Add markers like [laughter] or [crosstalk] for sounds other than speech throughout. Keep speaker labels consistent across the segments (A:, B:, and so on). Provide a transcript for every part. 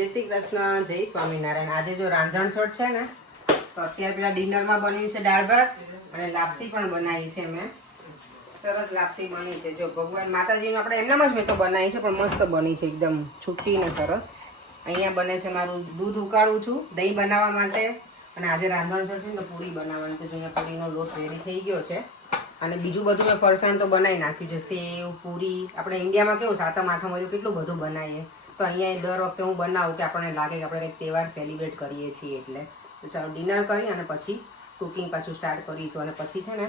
A: જય શ્રી કૃષ્ણ, જય સ્વામિનારાયણ. આજે જો રાંધણ છોડ છે ને, તો અત્યારે પેલા ડિનરમાં બન્યું છે દાળ ભાત અને લાપસી પણ બનાવી છે મેં. સરસ લાપસી બની છે. જો ભગવાન માતાજીનું આપણે એમનામાં જ મેં તો બનાવી છે, પણ મસ્ત બની છે, એકદમ છુટ્ટી ને સરસ. અહીંયા બને છે મારું દૂધ ઉકાળું છું, દહીં બનાવવા માટે. અને આજે રાંધણ છોડ છે ને પૂરી બનાવવાની. તો અહીંયા પૂરીનો લોટ રેડી થઈ ગયો છે. અને બીજું બધું મેં ફરસાણ તો બનાવી નાખ્યું છે. સેવ, પૂરી. આપણે ઇન્ડિયામાં કેવું સાતમ, આઠમ બધું કેટલું બધું બનાવીએ. તો અહીંયા દર વખતે હું બનાવું કે આપણને લાગે કે આપણે કંઈક તહેવાર સેલિબ્રેટ કરીએ છીએ એટલે. તો ચાલો ડિનર કરી અને પછી કુકિંગ પાછું સ્ટાર્ટ કરીશું. અને પછી છે ને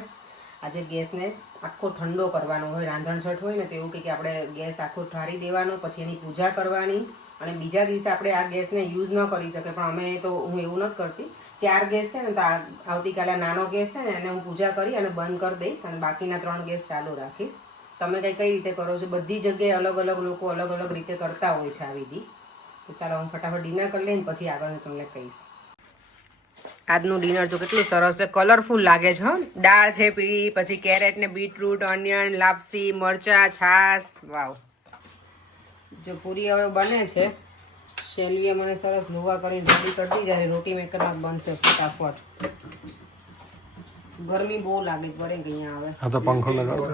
A: આજે ગેસને આખો ઠંડો કરવાનો હોય રાંધણછઠ હોય ને તો એવું કે આપણે ગેસ આખો ઠારી દેવાનો, પછી એની પૂજા કરવાની અને બીજા દિવસે આપણે આ ગેસને યુઝ ન કરી શકીએ. પણ અમે તો હું એવું નથી કરતી. ચાર ગેસ છે ને તો આવતીકાલે નાનો ગેસ છે ને એને હું પૂજા કરી અને બંધ કરી દઈશ અને બાકીના ત્રણ ગેસ ચાલુ રાખીશ. તમે કઈ કઈ રીતે કરો છો? બધી જગ્યાએ અલગ અલગ લોકો અલગ અલગ રીતે કરતા હોય છે આ વિધિ તો ચાલો હું ફટાફટ ડિનર કરી લઈને પછી આગળ તમને કહીશ. આજનું ડિનર તો કેટલું સરસ છે. કલરફુલ લાગે છે દાળ છે પીળી પછી કેરેટ ને બીટરૂટ, ઓનિયન, લાપસી, મરચા, છાશ. વાવ. જો પૂરી હવે બને છે. શેલવીએ મને સરસ લુવા કરીને રેડી કરતી જ્યારે રોટી મેકરમાં બનશે ફટાફટ. ગરમી બહુ લાગે પડે કે અહીંયા આવે.
B: હા તો પંખો લગાડો.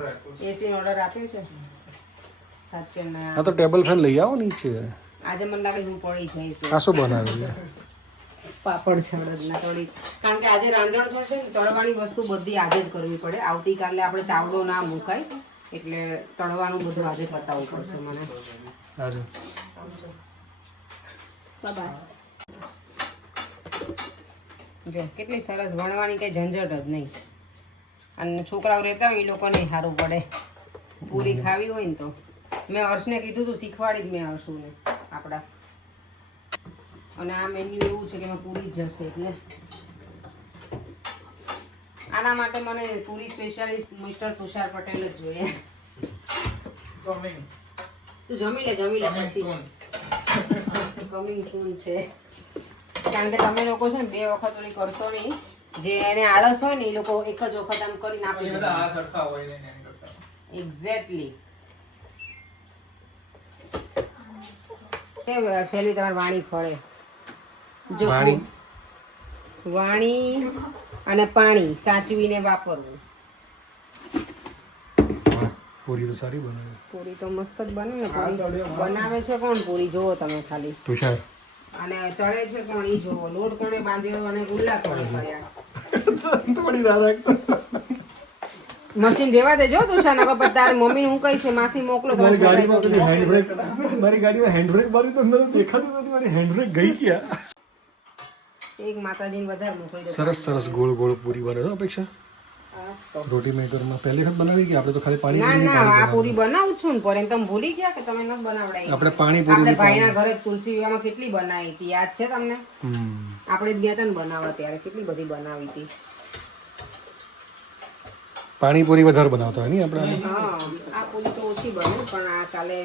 A: એસી ઓર્ડર આપ્યો છે? સાચે ના
B: હા તો ટેબલ ફેન લઈ આવો નીચે.
A: આજે મને લાગે હું પડી જઈશ
B: આ શું બનાવ્યું છે.
A: પાપડ છે અડદના તળી કારણ કે આજે રાંધણ છોડ છે ને તળવાની વસ્તુ બધી આજે જ કરવી પડે. આવતીકાલે આપણે તાવડો ના મુકાય એટલે તળવાનું બધું આજે પતાવવું પડશે મને.
B: આજે
A: જો કેટલી સરસ ભણવાની કંઈ ઝંઝટ જ નહીં. અને છોકરાઓ રહેતા હોય એ લોકોને સારું પડે. પૂરી ખાવી હોય ને તો. મેં હર્ષને કીધું તું શીખવાડી જ મેં હર્ષુને આપણા. અને આ મેન્યુ એવું છે કે એમાં પૂરી જ જશે એટલે. આના માટે મને પૂરી સ્પેશિયાલિસ્ટ મિસ્ટર તુષાર પટેલ જ જોઈએ. તું જમી લે જમી લે પછી. કમિંગ સૂન છે. કારણ કે તમે લોકો છે ને બે વખત ઓલી કરશો નહીં જે એને આળસ હોય ને એ લોકો એક જ વખત આમ કરીને આપી દે એક્ઝેક્ટલી ફેરવી તમારી વાણી ફળે. જો
B: વાણી?
A: વાણી અને પાણી સાચવીને વાપરવું.
B: પૂરી તો સારી બને.
A: પૂરી તો મસ્ત જ બને ને. પૂરી બનાવે છે કોણ? પૂરી જોવો તમે ખાલી.
B: તુષાર?
A: અને તળે છે કોણ ઈ જોવો. લોટ કોણે બાંધ્યો અને ગુલ્લા કોણે કર્યા?
B: થોડી રાત
A: મશીન રેવા દેજો તુષાર પપ્પા. તાર મમ્મી હું કહીશ છે માસી મોકલો તો
B: મારી ગાડીમાં
A: દઉં.
B: હેન્ડબ્રેક મારી ગાડીમાં હેન્ડબ્રેક મારી તો અંદર દેખાતું નથી. મારી હેન્ડબ્રેક ગઈ ગયા
A: એક માતાજીને વધારે મોકલી દો.
B: સરસ સરસ ગોળ ગોળ પૂરી બને છે અપેક્ષા. રોટી મેકરમાં પહેલી વખત બનાવી કે આપણે તો ખાલી પાણી
A: ના ના આ પૂરી બનાવું છું ને પર તમે ભૂલી ગયા કે તમે ન બનાવડાવી
B: આપણે પાણી
A: આપણે ભાઈના ઘરે તુલસી વિવાહમાં કેટલી બનાવી હતી યાદ છે તમને?
B: હમ.
A: આપણે જ ગયા બનાવવા ત્યારે કેટલી બધી બનાવી હતી.
B: પાણીપુરી વધારે બનાવતા હોય ને આપણે
A: હા આ પૂરી તો ઓછી બને પણ આ કાલે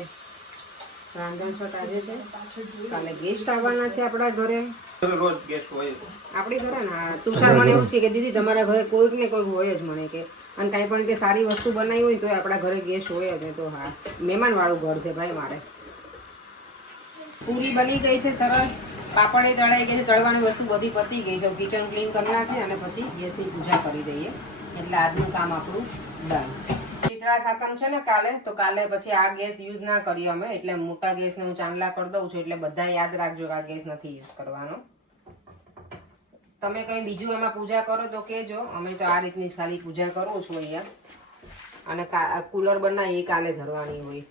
A: રાંધણ છોટ આજે છે. કાલે ગેસ્ટ આવવાના છે આપણા ઘરે. આપણી ઘરે ના? તુષાર મને એવું છે કે દીદી તમારા ઘરે કોઈક ને કોઈક હોય જ મને કે. અને કાંઈ પણ કે સારી વસ્તુ બનાવી હોય તો આપણા ઘરે ગેસ્ટ હોય જ તો હા. મહેમાન વાળું ઘર છે ભાઈ મારે. પૂરી બની ગઈ છે સરસ. પાપડે તળાઈ ગઈ છે. તળવાની વસ્તુ બધી પતી ગઈ છે. કિચન ક્લીન કરી નાખી અને પછી ગેસની પૂજા કરી દઈએ. એટલે આજનું કામ આપણું ડન ચિત્રા સાતમ છે ને કાલે, તો કાલે પછી આ ગેસ યુઝ ના કરીએ અમે. એટલે મોટા ગેસને હું ચાંદલા કરી દઉં છું, એટલે બધા યાદ રાખજો આ ગેસ નથી યુઝ કરવાનો. તમે કંઈ બીજું એમાં પૂજા કરો તો કહેજો. અમે તો આ રીતની ખાલી પૂજા કરું છું અહીંયા. અને કુલર બનાવી એ કાલે ધરવાની હોય.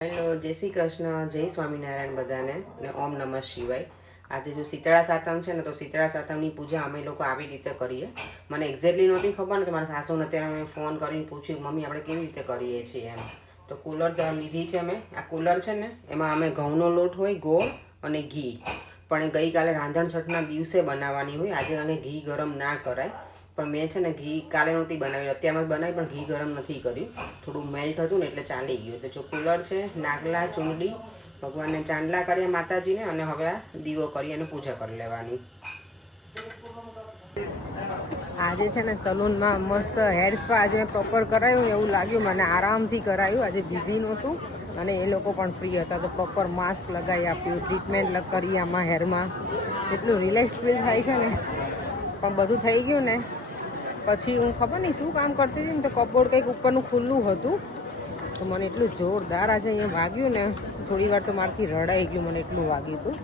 A: હેલો, જય શ્રી કૃષ્ણ, જય સ્વામિનારાયણ બધાને અને ઓમ નમઃ શિવાય. આજે જો શીતળા સાતમ છે ને, તો શીતળા સાતમની પૂજા અમે લોકો આવી રીતે કરીએ. મને એક્ઝેક્ટલી નહોતી ખબર ને, તો મારા સાસુને અત્યારે મેં ફોન કરીને પૂછ્યું મમ્મી, આપણે કેવી રીતે કરીએ છીએ એમ? તો કુલર લીધી છે અમે. આ કુલર છે ને, એમાં અમે ઘઉંનો લોટ હોય, ગોળ અને ઘી. પણ એ ગઈકાલે રાંધણ છઠના દિવસે બનાવવાની હોય. આજે અને ઘી ગરમ ના કરાય. પણ મેં છે ને, ઘી કાલે નહોતી બનાવી. અત્યારમાં બનાવી, પણ ઘી ગરમ નથી કર્યું. થોડું મેલ્ટ હતું ને, એટલે ચાલી ગયું. એટલે જો કુલર છે, નાગલા ચૂંદડી ભગવાનને ચાંદલા કરીએ, માતાજીને, અને હવે આ દીવો કરી અને પૂજા કરી લેવાની. આજે છે ને સલૂનમાં મસ્ત હેર સ્પા આજે પ્રોપર કરાયું, એવું લાગ્યું, મને આરામથી કરાયું. આજે બિઝી નહોતું, અને એ લોકો પણ ફ્રી હતા, તો પ્રોપર માસ્ક લગાવી આપ્યું ટ્રીટમેન્ટ કરી આમાં હેરમાં. એટલું રિલેક્સ ફીલ થાય છે ને. પણ બધું થઈ ગયું ને. પછી હું ખબર નહીં શું કામ કરતી હતી ને, તો કપોળ કંઈક ઉપરનું ખુલ્લું હતું. તો મને એટલું જોરદાર આજે અહીંયા વાગ્યું ને, થોડી વાર તો મારાથી રડાઈ ગયું, મને એટલું વાગ્યું હતું.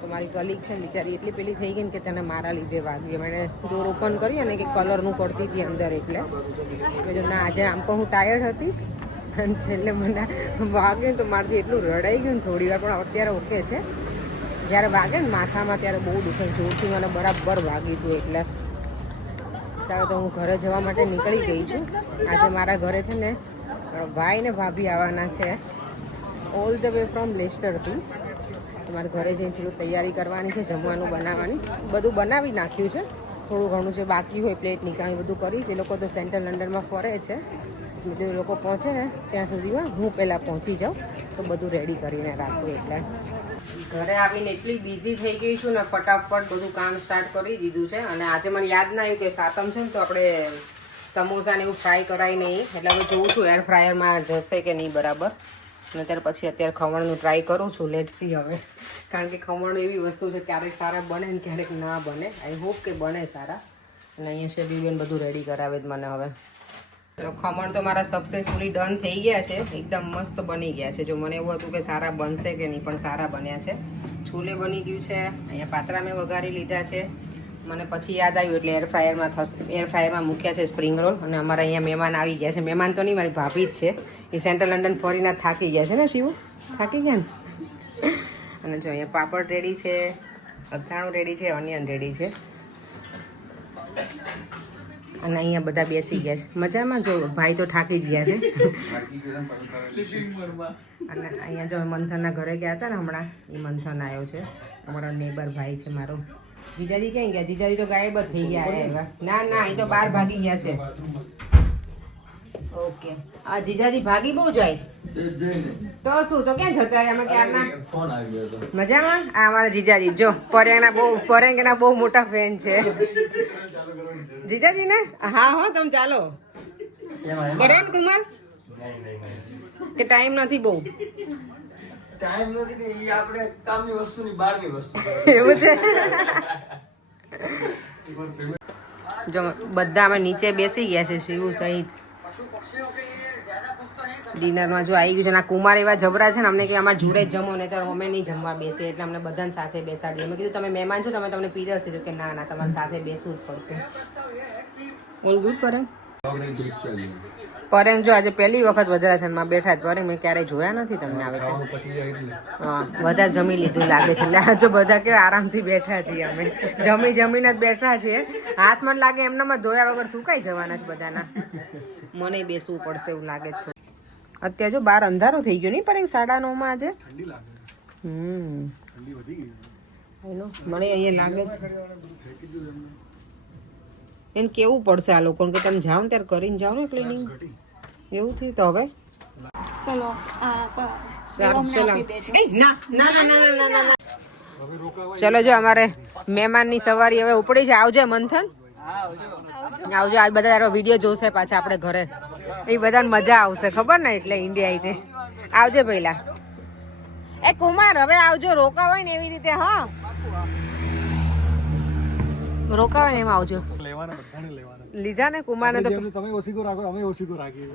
A: તો મારી કલીગ છે ને બિચારી એટલી પેલી થઈ ગઈ ને કે તને મારા લીધે વાગ્યું. એમણે ડોર ઓપન કર્યું અને કે કલરનું કરતી હતી અંદર એટલે. જો ના, આજે આમ પણ હું ટાયર્ડ હતી. અને છેલ્લે મને વાગ્યું તો મારાથી એટલું રડાઈ ગયું ને, થોડી વાર પણ અત્યારે ઓકે છે. જ્યારે વાગે ને માથામાં ત્યારે બહુ દુખે, જોરથી મને બરાબર વાગ્યું હતું એટલે. ચાલો તો હું ઘરે જવા માટે નીકળી ગઈ છું. આજે મારા ઘરે છે ને ભાઈ ને ભાભી આવવાના છે. ઓલ ધ વે ફ્રોમ લેસ્ટરથી તમારે ઘરે જઈને થોડું તૈયારી કરવાની છે, જમવાનું બનાવવાની. બધું બનાવી નાખ્યું છે. થોડું ઘણું જે બાકી હોય પ્લેટ નીકળાવી બધું કરીશ. એ લોકો તો સેન્ટ્રલ લંડનમાં ફરે છે. બીજું લોકો પહોંચે ને, ત્યાં સુધીમાં હું પહેલાં પહોંચી જાઉં. તો બધું રેડી કરીને રાખું એટલે. ઘરે આવીને એટલી બિઝી થઈ ગઈ છું ને, ફટાફટ બધું કામ સ્ટાર્ટ કરી દીધું છે. અને આજે મને યાદ ના આવ્યું કે સાતમ છે ને, તો આપણે સમોસા ને એવું ફ્રાય કરાય નહીં. એટલે હવે જોઉં છું એર ફ્રાયરમાં જશે કે નહીં બરાબર. અને ત્યાર પછી અત્યારે ખમણનું ટ્રાય કરું છું. લેટ સી હવે. કારણ કે ખમણ એવી વસ્તુ છે, ક્યારેક સારા બને ને ક્યારેક ના બને. આઈ હોપ કે બને સારા. અને અહીંયા શેડ્યુલ બધું રેડી કરાવે જ મને હવે. તો ખમણ તો મારા સક્સેસફુલી ડન થઈ ગયા છે. એકદમ મસ્ત બની ગયા છે. જો મને એવું હતું કે સારા બનશે કે નહીં, પણ સારા બન્યા છે. છોલે બની ગયું છે. અહીંયા પાત્રા મેં વઘારી લીધા છે. મને પછી યાદ આવ્યું એટલે એર એરફ્રાયરમાં એર ફ્રાયરમાં મૂક્યા છે સ્પ્રિંગ રોલ અને અમારા અહીંયા મહેમાન આવી ગયા છે. મહેમાન તો નહીં, મારી ભાભી જ છે. એ સેન્ટ્રલ લંડન ફોરીના થાકી ગયા છે ને શિવ? થાકી ગયા ને? અને જો અહીંયા પાપડ રેડી છે, અથાણું રેડી છે ઓનિયન રેડી છે. અને અહીંયા બધા બેસી ગયા છે. મજામાં? જો ભાઈ તો થાકી જ ગયા છે. અને અહીંયા જો મંથનના ઘરે ગયા હતા ને હમણાં, એ મંથન આવ્યો છે. અમારો નેબર ભાઈ છે મારો. જીજાજી ક્યાં ગયા? જીજાજી તો ગાયબ જ થઈ ગયા એવા ના ના એ તો બહાર ભાગી ગયા છે. ઓકે. આ જીજાજી ભાગી બહુ જાય. તો શું તો ક્યાં જતા રહ્યા? અમે ક્યારના?
B: ફોન આવી ગયો હતો.
A: મજામાં? આ અમારા જીજાજી. જો પરેંગના બહુ પરેંગના બહુ મોટા ફેન છે. જીજાજી ને? હા હા તમે ચાલો. કરણ કુમાર? કે ટાઈમ નથી બહુ.
B: ટાઈમ નથી ને એ આપણે કામની વસ્તુની બહારની વસ્તુ.
A: એવું છે? જો બધા અમે નીચે બેસી ગયા છે શિવ સહિત. ડિનરમાં જો આવી ગયું છે અને કુમાર એવા જબરા છે ને અમને કે અમારા જોડે જ જમો ને તો અમે નહીં જમવા બેસીએ એટલે અમને બધાને સાથે બેસાડીએ અમે કીધું તમે મહેમાન છો તમે તમને પીરસી દો કે ના ના તમારે સાથે બેસવું જ પડશે. ઓલ ગુડ પરેમ પરેમ જો આજે પહેલી વખત વજરાસનમાં બેઠા જ પરેંગ મેં ક્યારેય જોયા નથી તમને આવે હા બધા જમી લીધું લાગે છે. એટલે જો બધા કેવા આરામથી બેઠા છીએ અમે. જમી જમીને જ બેઠા છીએ. હાથમાં જ લાગે એમનામાં ધોયા વગર સુકાઈ જવાના છે બધાના. મને બેસવું પડશે એવું લાગે છે. અત્યારે જો બાર અંધારું થઈ ગયું નહીં પરેંગ સાડા નવમાં આજે હમ. મને અહીંયા લાગે છે. એને કેવું પડશે આ લોકોને કે તમે જાઓ ને ત્યારે કરીને જાઓ ને ક્લિનિંગ એવું થયું તો હવે?
C: ચલો
A: ચલો.
C: આપી દેજો.
A: એ, ના ના ના ના ના ના ના.
B: હવે રોકાવા
A: ચલો જો અમારે મહેમાનની સવારી હવે ઉપડી છે. આવજે મંથન. આવજો આજ બધા તારો વીડિયો જોશે પાછા આપણે ઘરે. એ બધાને મજા આવશે ખબર ને? એટલે ઇન્ડિયા તે. આવજે પહેલા એ કુમાર હવે આવજો. રોકાવાય ને એવી રીતે હા. રોકાવાય ને એમ આવજો.
B: લેવાના બધાને લેવાના.
A: લીધા ને કુમારને તો
B: તમે ઓછીકો રાખો અમે ઓછીકો રાખીએ.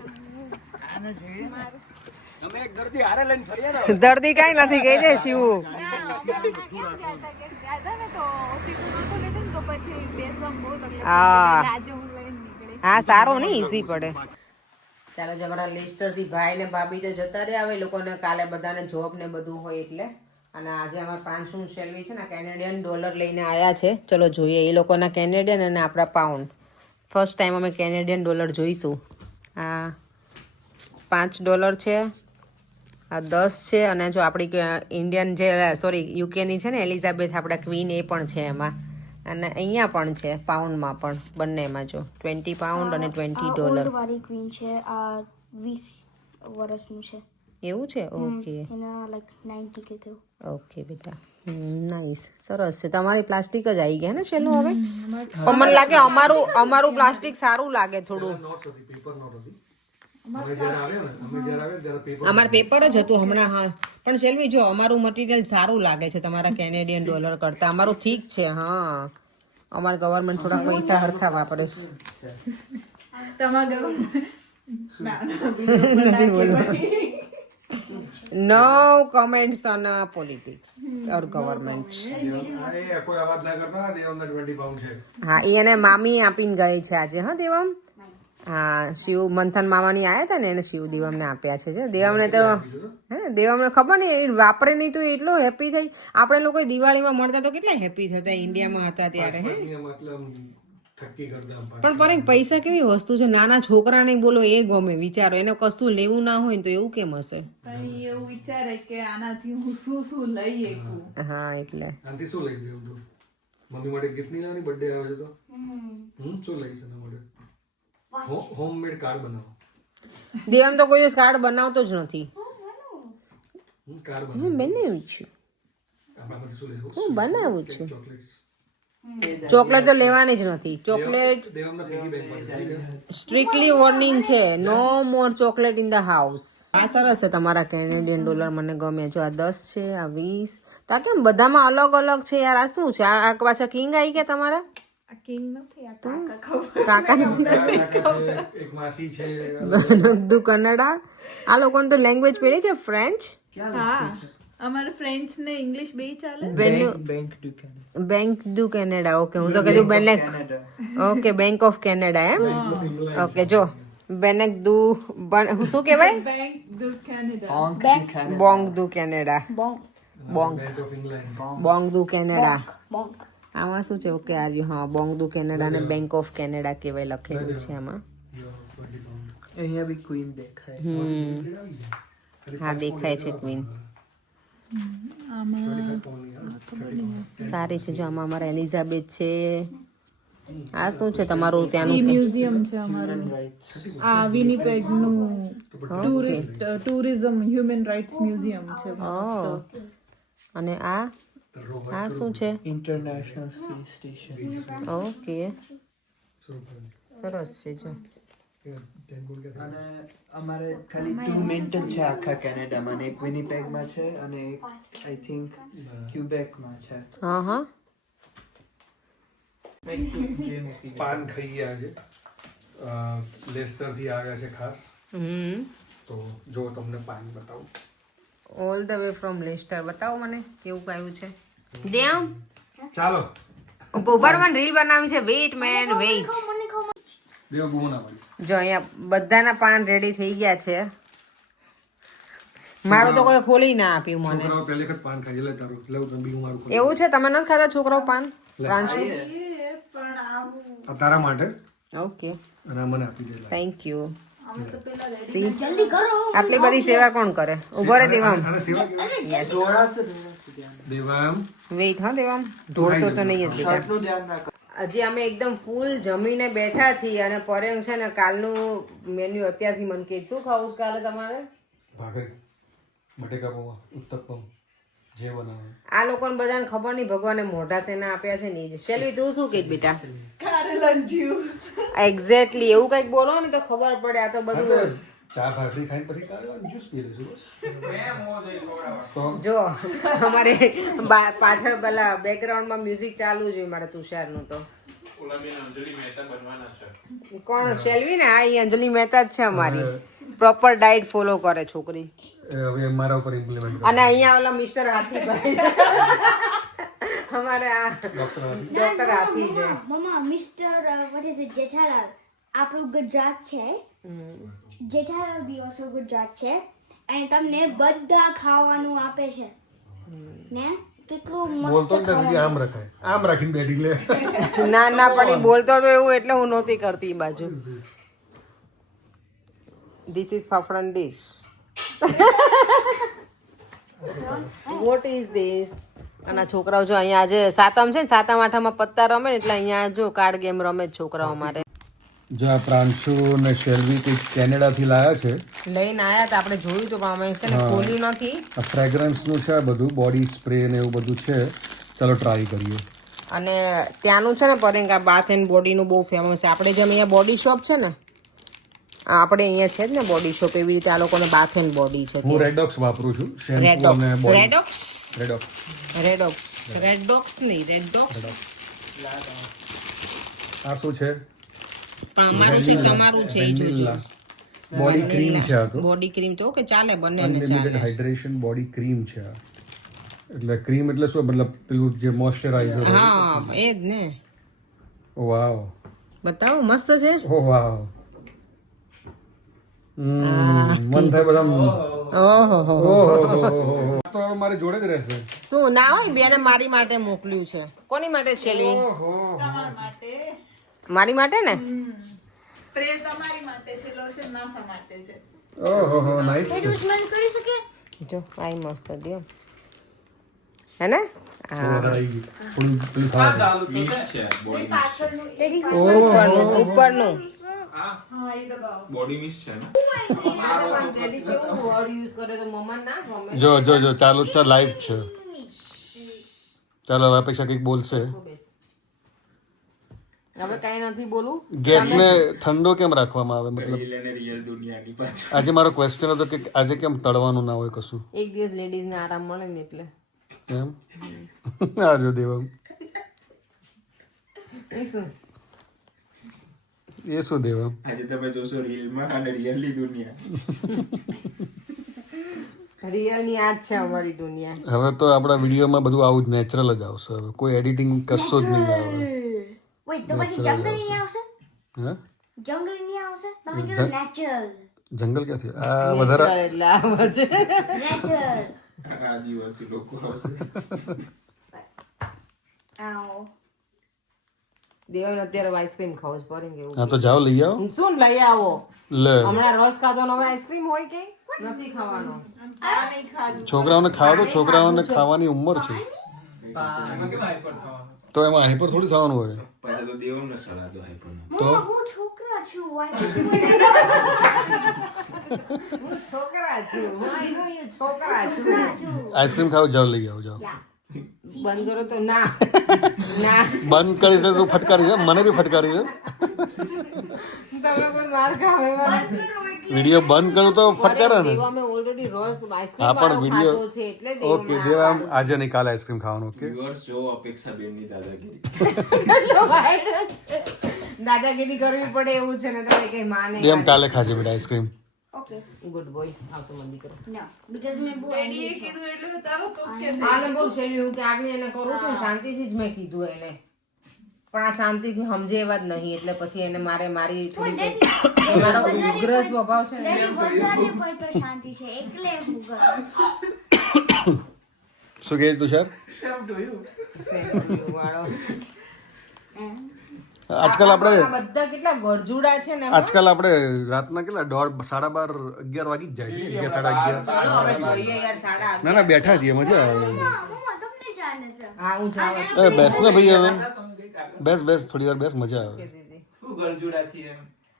B: એક દર્દી હારે લઈને ફરીએ
A: દર્દી કાંઈ નથી કહી દે શિવું. હા.
C: સારો આજે હું લઈને નીકળી
A: હા સારું ને ઈઝી પડે. ચાલો જે અમારા લિસ્ટરથી ભાઈ ને ભાભી તો જતા રહ્યા હવે લોકોને કાલે બધાને જોબ ને બધું હોય એટલે. અને આજે અમારા પાંચસું સેલવી છે ને કેનેડિયન ડોલર લઈને આવ્યા છે. ચલો જોઈએ એ લોકોના કેનેડિયન અને આપણા પાઉન્ડ. ફર્સ્ટ ટાઈમ અમે કેનેડિયન ડોલર જોઈશું. આ પાંચ ડોલર છે આ દસ છે અને જો આપણી ઇન્ડિયન જે સોરી યુકેની છે ને એલિઝાબેથ આપણા ક્વીન એ પણ છે એમાં. અને અહીંયા પણ છે પાઉન્ડમાં પણ બંનેમાં જો. ટ્વેન્ટી પાઉન્ડ અને ટ્વેન્ટી ડોલર
D: વાળી ક્વીન છે આ વીસ વર્ષનું છે.
A: એવું છે? ઓકે
D: એના લાઈક નાઇન્ટી કે કેવું.
A: ઓકે બેટા. નાઈસ સરસ છે. તમારી પ્લાસ્ટિક જ આવી ગયા ને છેલ્લું હવે? પણ મને લાગે અમારું અમારું પ્લાસ્ટિક સારું લાગે થોડું. અમારે પેપર જ હતું હમણાં હા. પણ શેલવી જો અમારું મટીરિયલ સારું લાગે છે તમારા કેનેડિયન ડોલર કરતા. અમારું ઠીક છે હા. અમારા ગવર્મેન્ટ થોડા પૈસા હરખા વાપરે છે [laughs]
C: તમારા [laughs]
A: no comments on politics or government
B: એ કોઈ અવાજ ના કરતા દેવના 20 પાઉન્ડ છે
A: હા એ એને મામી આપીને ગઈ છે આજે, હા, દેવમ? હા, શિવ મંથન મામાની આવ્યા હતા ને, એને શિવ દેવમને આપ્યા છે દેવમને તો, હે, દેવમને ખબર નહીં, એ વાપરે નહીં તો એટલો હેપી થઈ. આપણે લોકો દિવાળીમાં મળતા તો કેટલા હેપી થતા, ઇન્ડિયામાં હતા ત્યારે, હે? પણ પર પૈસા કેવી વસ્તુ છે? નાના છોકરાને બોલો એ ગમે વિચારો. એને કશું લેવું ના હોય તો એવું કેમ હશે?
C: એવું વિચારે કે આનાથી હું શું શું લઈ શકું?
A: હા એટલે.
B: આનાથી શું લઈ શકું મમ્મી માટે ગિફ્ટ નહીં લાવવાની? બર્થડે આવે છે તો? હું શું લઈશ એના માટે? હોમમેડ કાર્ડ બનાવો.
A: દેવાન તો કોઈ દિવસ કાર્ડ બનાવતો જ નથી.
B: કાર્ડ બનાવું.
A: હું
B: નહીં લઈશ?
A: હું બનાવું છું?
B: ચોકલેટ્સ
A: ચોકલેટ તો લેવાની જ નથી. ચોકલેટ સ્ટ્રિક્ટલી વોર્નિંગ છે. No more chocolate in the house આ સરસ છે તમારા કેનેડિયન ડોલર મને ગમે જો આ દસ છે આ વીસ. તા કેમ બધામાં અલગ અલગ છે યાર? આ શું છે? આ પાછા કિંગ આવી ગયા તમારા?
C: કિંગ નથી આ કાકા ખબર
A: કાકા નથી.
B: કાકા છે એક માસી છે.
A: નગદુ કન્નડા. આ લોકોને તો લેંગ્વેજ પેલી છે? ફ્રેન્ચ
C: હા. અમારે ફ્રેન્ચ ને ઇંગ્લિશ બે ચાલે?
A: બેંક ડુ કેનેડા ઓકે હું તો કીધું બેનેક ઓકે બેંક ઓફ કેનેડા એમ? ઓકે જો. બેનેક દુ બન- શું કહેવાય?
C: બેંક દુ કેનેડા
A: બોંગ દુ કેનેડા
D: બોંગ
A: બોંગ
B: બેંક ઓફ ઇંગ્લેન્ડ
A: બોંગ દુ કેનેડા
D: બોંગ
A: આમાં શું છે? ઓકે આર્યુ હા બોંગ દુ કેનેડા ને બેંક ઓફ કેનેડા કહેવાય લખેલું છે આમાં.
E: અહીંયા બી ક્વીન દેખાય
A: હા દેખાય છે ક્વીન સારી છે જો આમાં અમારા એલિઝાબેથ છે. આ શું છે તમારું ત્યાંનું?
C: મ્યુઝિયમ છે અમારું. આ વિનીપેગનું tourist tourism human rights museum છે.
A: અને આ? આ શું છે?
E: International space station
A: okay. સરસ છે જો.
E: અને અમારે ખાલી ટુ મિનિટ છે આખા કેનેડામાં એક વિનીપેગમાં છે અને એક આઈ થિંક ક્યુબેકમાં છે.
A: હા હા.
B: પાન ખાઈ ગયા છે લેસ્ટરથી આવ્યા છે ખાસ.
A: હમ.
B: તો જો તમને પાન બતાવું.
A: All the way from Leicester બતાવો મને કેવું આવ્યું છે. દેમ.
B: ચાલો.
A: ઉભરવાન રીલ બનાવી છે. વેઇટ મેન વેઇટ
B: દેવ
A: જો અહીંયા બધાના પાન રેડી થઈ ગયા છે. મારું તો કોઈ ખોલી ના આપ્યું મને.
B: પહેલી વખત પાન ખાઈ લે તારું એટલે હું બી મારું
A: એવું છે? તમે નથી ખાતા છોકરાઓ પાન? પ્રાંશુ?
B: આ તારા માટે.
A: ઓકે.
B: અને મને આપી દે
A: થેન્ક યુ સી આટલી બધી સેવા કોણ કરે? ઊભો રે દેવામ?
B: દેવામ.
A: વેઇટ હા દેવામ. ઢોળતો તો નહીં જ હજી અમે એકદમ ફૂલ જમીને બેઠા છીએ અને પરેંગ છે ને કાલનું મેન્યુ અત્યારથી મને કે શું ખાવું છે કાલે તમારે?
B: ભાખરી બટેકા પૌવા ઉત્તપમ જે બનાવે.
A: આ લોકોને બધાને ખબર નહીં ભગવાને મોઢા સેના આપ્યા છે નહીં શેલવી તું શું કહીશ બેટા?
C: કારેલા જ્યુસ
A: એક્ઝેક્ટલી એવું કંઈક બોલો ને તો ખબર પડે આ તો બધું
B: ચા ભાખરી ખાઈને પછી કાઢવાનું જ્યુસ પી લઈશું બસ.
A: જો અમારે બા- પાછળ પેલા બેકગ્રાઉન્ડમાં મ્યુઝિક ચાલુ છે મારે તુષારનું તો. કોણ? શેલવી ને? આ અંજલિ મહેતા જ છે અમારી. પ્રોપર ડાયટ ફોલો કરે છોકરી.
B: હવે મારા ઉપર ઇમ્પ્લિમેન્ટ
A: અને અહીંયા ઓલા મિસ્ટર હાથીભાઈ. અમારે
B: ડોક્ટર
A: હાથી. છે.
D: Mamma mister what is it Jethalal? આપણું ગુજરાત છે. જેઠાલાલ બી ગુજરાત છે. અને તમને બધા ખાવાનું આપે છે. ને? કેટલું
B: બોલતો
D: મસ્ત
B: ને ત્યારથી આમ રખાય. આમ રાખીને બેઠી લે.
A: ના ના પણ બોલતો તો એવું એટલે હું નહોતી કરતી બાજુ. ધીસ ઇઝ ફફડન ડીશ વોટ ઇઝ ધીસ અને છોકરાઓ જો અહીંયા આજે સાતમ છે ને સાતમ આઠમમાં પત્તા રમે ને એટલે અહીંયા જો કાર્ડ ગેમ રમે છોકરાઓ અમારે
B: જો આ પ્રાંશુ ને શેલ્વી કંઈક કેનેડાથી લાયા છે.
A: લઈને આયા તો આપણે જોયું તો પણ અમે છે ને ખોલ્યું નથી.
B: આ ફ્રેગ્રન્સનું છે બધું બોડી સ્પ્રે ને એવું બધું છે. ચાલો ટ્રાય કરીએ.
A: અને ત્યાંનું છે ને પરેંગા બાથ એન્ડ બોડીનું બહુ ફેમસ છે. આપણે જેમ અહીંયા બોડી શોપ છે ને આ આપણે અહીંયા છે જ ને બોડી શોપ એવી રીતે આ લોકોને બાથ એન્ડ બોડી છે
B: હું રેડોક્સ વાપરું છું
A: Redox Redox
B: Redox
A: Redox Redox નહીં રેડોક્સ
B: આ શું છે?
A: પણ અમારું છે તમારું છે એ જોજો.
B: બોડી ક્રીમ છે આ તો.
A: બોડી ક્રીમ તો કે ચાલે બંને ને ચાલે.
B: હાઇડ્રેશન બોડી ક્રીમ છે આ. એટલે ક્રીમ એટલે શું મતલબ પેલું જે મોઇસ્ચરાઇઝર
A: હા એ જ ને
B: વાવ.
A: બતાવો મસ્ત છે?
B: ઓ વાવ. મન થાય બધા
A: ઓહો
B: ઓહો તો મારી જોડે જ રહેશે.
A: શું ના હોય બેને મારી માટે મોકલ્યું છે. કોની માટે છેલ્વી મારી માટે ને?
C: સ્પ્રે તમારી માટે છે લોશન નાસા માટે છે.
B: ઓહો હો નાઈસ
D: એટલું સ્મેલ કરી શકે?
A: જો આઈ મસ્ત દ્યો હે ને? હા.
B: થોડું પેલું ખાવા દે.
A: ઉપરનું ઉપરનું.
C: હા. એ દબાવો.
F: બોડી મિસ્ટ છે ને
B: જો જો જો ચાલુ છે લાઈવ છે. ચાલો હવે અપેક્ષા કંઈક બોલશે.
A: હવે કઈ નથી બોલું.
B: ગેસને ઠંડો કેમ રાખવામાં આવે? મતલબ
F: રિયલ દુનિયાની પાછળ.
B: આજે મારો ક્વેશ્ચન હતો કે આજે કેમ તળવાનું ના હોય કશું?
A: એક દિવસ લેડીઝ ને આરામ મળે ને એટલે.
B: એમ? આજો દેવમ
A: એ શું?
B: દેવમ
F: આજે તમે જોશો રીલમાં અને રિયલની દુનિયા.
A: રિયલની આ જ છે અમારી દુનિયા.
B: હવે તો આપણા વિડીયોમાં બધું આવું જ નેચરલ જ આવશે. હવે કોઈ એડિટિંગ કશું જ નહીં આવે.
D: વેઇટ તો પછી જંગલ નહીં આવશે
B: હે
D: જંગલ નહીં આવશે તમે કીધું નેચરલ
B: જંગલ ક્યાંથી આ વધારે
A: એટલે આવે છે
D: નેચરલ
F: આદિવાસી લોકો આવશે
D: આવો
A: દેવન અત્યારે આઈસ્ક્રીમ ખાવો જ પડે કેવું
B: હા તો જાઓ લઈ આવો
A: શું લઈ આવો
B: લે
A: હમણાં રસ ખાધો ને હવે આઈસ્ક્રીમ હોય કે નથી ખાવાનો
C: આ નહીં ખાધું
B: છોકરાઓને ખાવા તો છોકરાઓને ખાવાની ઉંમર છે તો એમાં હાઈપર થોડી થવાનું હોય.
F: પાછા તો દેવમને સલાહ દો હાઈ પણ
D: મમ્મા હું છોકરા છું આ
A: છોકરા છું હું હું છોકરા છું.
B: આઈસ્ક્રીમ ખાવ જાઓ લઈ આવો જાઓ
A: બંધ કરો તો ના. ના.
B: બંધ કરીશ ને તું ફટકારી છે મને બી ફટકારી છે
A: તમે કોઈ માર ખાવ એવા
B: વીડિયો બંધ કરું તો ફટકારે ને?
A: દેવા મેં ઓલરેડી રસ
B: હા પણ વીડિયો
A: છે એટલે
B: ઓકે દેવા આમ આજે નહીં કાલે આઈસ્ક્રીમ ખાવાનું ઓકે?
F: જો અપેક્ષા બેનની દાદાગીરી.
A: દાદાગીરી કરવી પડે એવું છે ને તમે કઈ માને
B: એમ કાલે ખાજે બેટા આઈસ્ક્રીમ
D: ઓકે
A: ગુડ બોય આવતો મંદી કરો.
D: નો બીકોઝ મેં બહુ
C: ડેડીએ કીધું એટલે તારો તો કે
A: આને બહુ હું કે આગળ એને કરું છું શાંતિથી જ મેં કીધું એને. પણ આ શાંતિથી સમજે એવા જ નહીં એટલે પછી એને મારે મારી થોડી મારો ઉગ્ર સ્વભાવ છે ને.
D: વધારે પણ શાંતિ છે એટલે હું
B: શું કહે તુષાર
A: વાળો.
B: આજકાલ આપણે
A: બધા કેટલા ગરજુડા છે ને
B: આજકાલ આપણે રાતના કેટલા? દોઢ સાડા બાર અગિયાર વાગી જ જાય છે. અગિયાર સાડા અગિયાર.
A: ચાલો હવે જોઈએ યાર સાડા
B: ના ના બેઠા છીએ મજા આવે. બેસ ને ભાઈ હવે. બેસ બેસ થોડી વાર બેસ મજા આવે.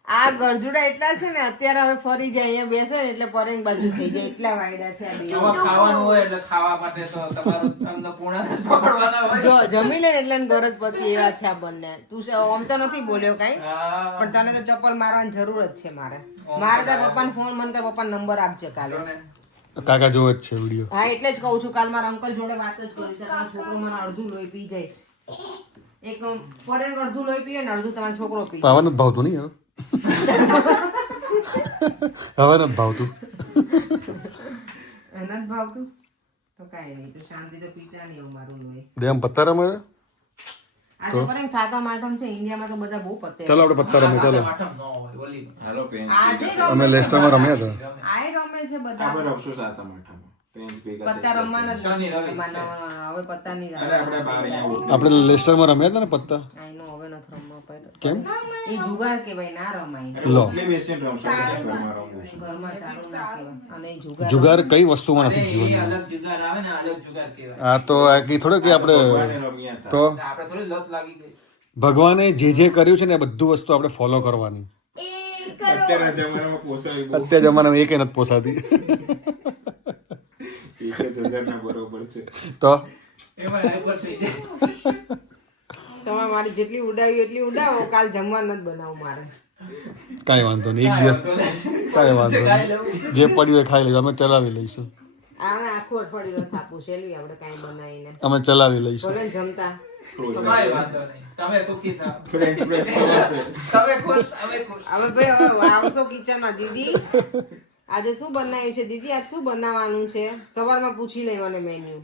A: આ ગરજુડા એટલા છે ને અત્યારે હવે ફરી જાય અહીંયા બેસે ને એટલે પરેંગ બાજુ થઈ જાય. એટલા વાયડા છે આ બે.
G: ખાવાનું હોય એટલે ખાવા માટે તો તમારું જ પકડવાના હોય.
A: જો જમી લે એટલે એને ગરજ પતિ એવા છે આ બંને. તું છે આમ તો નથી બોલ્યો કઈ પણ તને તો ચપ્પલ મારવાની જરૂર જ છે મારે. મારે તારા પપ્પાને ફોન મને તારા પપ્પાનો નંબર આપજે કાલે.
B: કાકા જોવે જ છે વીડિયો
A: હા એટલે જ કહું છું કાલ મારા અંકલ જોડે વાત જ કરી છે. તમારો છોકરો મને અડધું લોહી પી જાય છે. એક ફરેક અડધું લોહી પીએ ને અડધું તમારો છોકરો પી
B: હવે ભાવતું નહીં હવે હવે નથી ભાવતું
A: જ ભાવતું તો કાંઈ નહીં તો શાંતિ તો પીતા નહીં એવું મારું લોહી
B: દેમ પત્તા રમે છે?
A: આજે પણ સાતમ આઠમ છે ઇન્ડિયામાં તો બધા બહુ પતે
B: ચાલો આપણે પત્તા રમે ચાલો
G: આઠમ ન હોય ઓલી
F: હાલો પેન
A: આજે
B: અમે લેસ્ટરમાં રમ્યા હતા
A: આય રમે છે બધા
F: રમશું સાતમ આઠમ
A: નહીં
F: આપણે
B: લેસ્ટરમાં રમ્યા હતા ને પત્તા
A: રમવા
B: કેમ?
A: એ જુગાર કેવાય ના રમાય.
B: લો.
F: એટલે બેસીને રમશું બધા ઘરમાં રમવું છે.
A: ઘરમાં સારું ના કહેવાય. અને જુગાર
B: જુગાર કઈ વસ્તુમાં નથી જીવન
G: અલગ જુગાર આવે ને અલગ જુગાર કહેવાય.
B: આ તો આ કઈ થોડો કે આપણે તો
G: આપણે થોડી લત લાગી ગઈ.
B: ભગવાને જે જે કર્યું છે ને એ બધું વસ્તુ આપણે ફોલો કરવાની.
D: એ
F: અત્યારે જમાનામાં પોસાય બહુ.
B: જમાનામાં એક નથી પોસાતી.
F: બરોબર છે.
B: તો
G: એમાં hyper થઈ જાય.
A: તમે મારી જેટલી ઉડાવી એટલી ઉડાવો કાલ જમવા નથી બનાવું મારે.
B: કાંઈ વાંધો નહીં એક દિવસ કાંઈ વાંધો નહીં. જે પડ્યું એ ખાઈ લઈશું અમે ચલાવી લઈશું.
A: આને આખું અઠવાડિયું થાપું સેલવી આપણે કાંઈ બનાવીને.
B: અમે ચલાવી લઈશું.
A: ભલે જમતા.
G: તમે સુખી તમે ખુશ અમે ખુશ.
A: હવે ભાઈ હવે આવશો કિચનમાં દીદી. આજે શું બનાવ્યું છે? દીદી આજ શું બનાવવાનું છે? સવારમાં પૂછી લેવાને મેન્યુ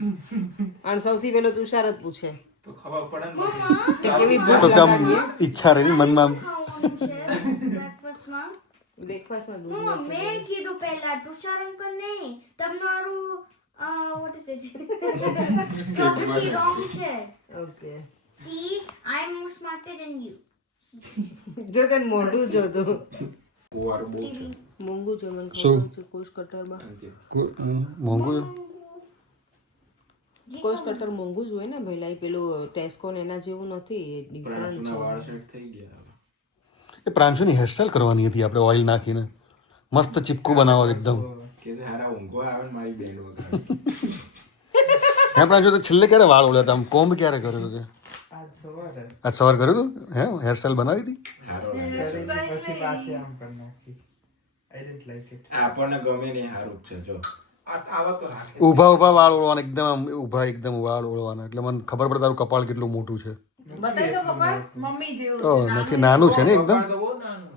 A: અને સૌથી પહેલો તુષાર જ પૂછે.
G: તો ખબર પડે ને
A: કેવી ભૂખ
B: તો કામ ઈચ્છા રહી મનમાં?
D: બ્રેકફાસ્ટમાં?
A: બ્રેકફાસ્ટમાં દૂધ
D: મેં કીધું પહેલા તુષાર અંકલ નહીં તમારું what is it prophecy wrong છે.
A: Okay
D: see I am more smarter than you
A: જો તને મોઢું જોતું
F: કુંવાર
A: મોંઘું છે મને ખબર છે કોષ કટરમાં.
F: અંતે.
B: કો- હમ, મોંઘું.
A: કોષ કટર મોંઘું જ હોય ને ભાઈ લાઈ પેલું ટેસ્કો ને એના જેવું નથી એ ડિફરન્ટ છે.
F: વાળ સેટ થઈ ગયા હવે.
B: એ પ્રાંશુની હેરસ્ટાઈલ કરવાની હતી આપણે ઓઇલ નાખીને. મસ્ત ચીપકું બનાવો એકદમ.
F: કે છે હારા ઊંઘવા આવે મારી બેન વગર. [laughs]
B: હે પ્રાંશુ તો છેલ્લે ક્યારે વાળ ઓળ્યા હતા? આમ કોમ્બ ક્યારે કર્યો છે
E: આજ સવાર.
B: કર્યું હતું હે હેરસ્ટાઈલ બનાવી હતી?
F: આપણને ગમે નહીં સારું છે જો.
G: ઊભા
B: ઊભા ઊભા વાળ ઓળવાના એકદમ ઊભા ઊભા એકદમ વાળ ઓળવાના. એટલે મને ખબર પડે તારું કપાળ કેટલું મોટું છે.
A: બતાવી દો પપ્પા
C: મમ્મી જેવું
B: તો નથી નાનું છે ને એકદમ?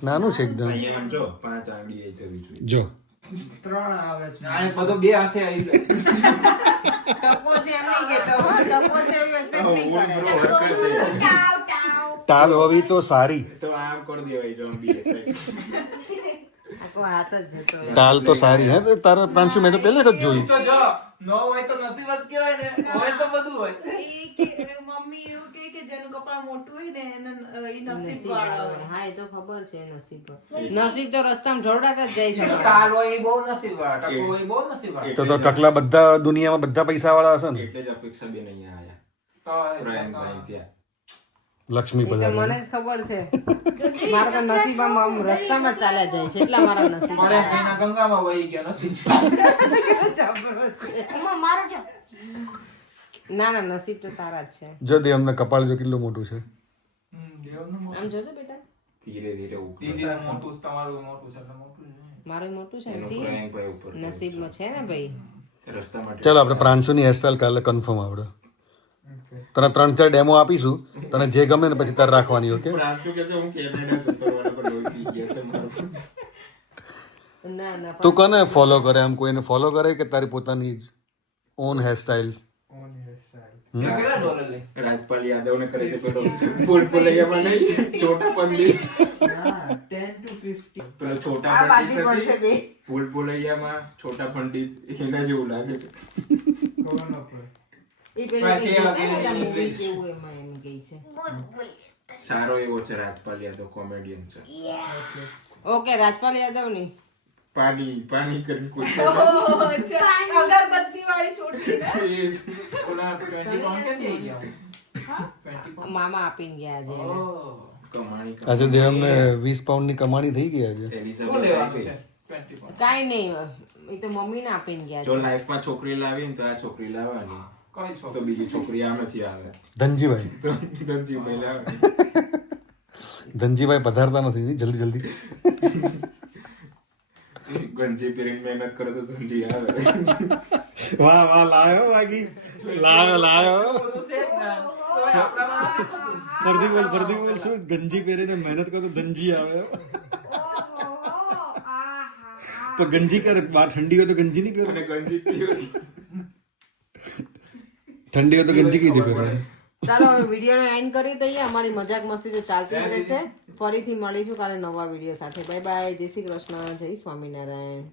G: નાનું.
B: છે. એકદમ.
F: જો
E: ત્રણ આવે છે.
G: બધો બે હાથે આવી જાય.
B: તાલ હોવી તો સારી.
F: તો આમ કરી દેવાય
B: તાલ તો સારી હે? તારા પ્રાંશુ મેં તો પહેલે જ જોયું
G: તો જો નો હોય તો નસીબ જ કહેવાય ને હોય તો બધું હોય.
C: કે- મમ્મી એવું કહે કે જેનું કપડા મોટું હોય ને એને એ નસીબ વાળા હોય.
A: હા એ તો ખબર છે નસીબ નસીબ તો રસ્તામાં ઢોળાતા જ જાય છે.
G: તાલ હોય એ બહુ નસીબ વાળા ટકો હોય બહુ નસીબ વાળા.
B: તો તો ટકલા બધા દુનિયામાં બધા પૈસા વાળા હશે ને?
F: એટલે જ અપેક્ષા બેન અહીંયા આયા.
G: તો
F: પ્રયાગભાઈ ત્યાં.
B: લક્ષ્મી બજાર.
A: મને જ ખબર છે. મારા તો નસીબ આમ રસ્તામાં ચાલ્યા જાય છે એટલા મારા નસીબ
G: મારે એના ગંગામાં વહી ગયા નસીબ
D: મારો છે.
A: ના ના નસીબ તો સારા જ છે.
B: જો દેવના કપાળ જો કેટલું મોટું છે.
A: આમ જોજો બેટા.
F: ધીરે ધીરે ઉકળે
G: ધીરે મોટું છે, તમારું મોટું છે એટલે મોટું ને.
A: મારું મોટું છે નસીબ નસીબમાં છે. ને ભાઈ?
F: રસ્તામાં
B: ચાલો આપણે પ્રાંશુની હેરસ્ટાઈલ કાલે કન્ફર્મ આવડે. તને ત્રણ ચાર ડેમો આપીશું તને જે ગમે ને પછી તારે રાખવાની ઓકે તું કોને ફોલો કરે? આમ કોઈને ફોલો કરે કે તારી પોતાની ઓન હેરસ્ટાઈલ
E: ઓન હેરસ્ટાઈલ
G: ત્યાં કેટલા ડોલર લે?
F: રાજપાલ યાદવ ને કરે છે પેલો ફૂલ ફૂલૈયામાં નહીં છોટા પંડિત
E: ના 10 ટુ 50
F: પેલો છોટા પંડિત
A: પડશે
F: હતી
A: બે.
F: છોટા પંડિત એના જેવું લાગે છે. સારો એવો છે રાજપાલ યાદવ કોમેડિયન છે
A: ઓકે રાજપાલ યાદવની
F: પાણી પાણી કરીને કોઈ
C: અગરબત્તી વાળી છોડી ને?
F: એ જ.
G: ઓલા 20 pound ક્યાંથી આવી ગયા 20 pound?
A: મામા આપીને ગયા છે આજે
G: ઓહ.
F: ને
B: આજે પાઉન્ડ વીસ પાઉન્ડની કમાણી થઈ ગઈ આજે
F: એવી
G: શું
F: સગવડ
G: લેવાનું
F: થઈ
G: છે
F: ગઈ
G: 20 pound?
A: કાંઈ નહીં એ તો મમ્મી ને આપીને ગયા
F: જો લાઈફમાં છોકરી લાવી ને તો આ છોકરી લાવવાની
G: કઈ છો
F: તો બીજી છોકરી આમાંથી આવે
B: ધનજીભાઈ
F: તો ધનજીભાઈ લાવે
B: ધનજીભાઈ પધારતા નથી ની જલ્દી જલ્દી
F: ગંજી પહેરીને મહેનત કરે તો ધનજી આવે
B: વાહ વાહ લાયો વાગી લાયો લાયો
G: બધું છે જ ને. તોય આપણામાં
B: ફરતી બોલ ફરતી બોલ શું ગંજી પહેરીને મહેનત કરો તો ધનજી આવે પણ ગંજી ક્યારે બહાર ઠંડી હોય તો ગંજી નહીં પહેરો
F: અને ગંજી પહેરી
B: ઠંડી હોય તો ગંજી રીતે પહેરવાની
A: ચાલો હવે વિડીયોનો એન્ડ કરી દઈએ. અમારી મજાક મસ્તી તો ચાલતી જ રહેશે. ફરીથી મળીશું કાલે નવા વીડિયો સાથે. બાય બાય જય શ્રી કૃષ્ણ. જય સ્વામિનારાયણ.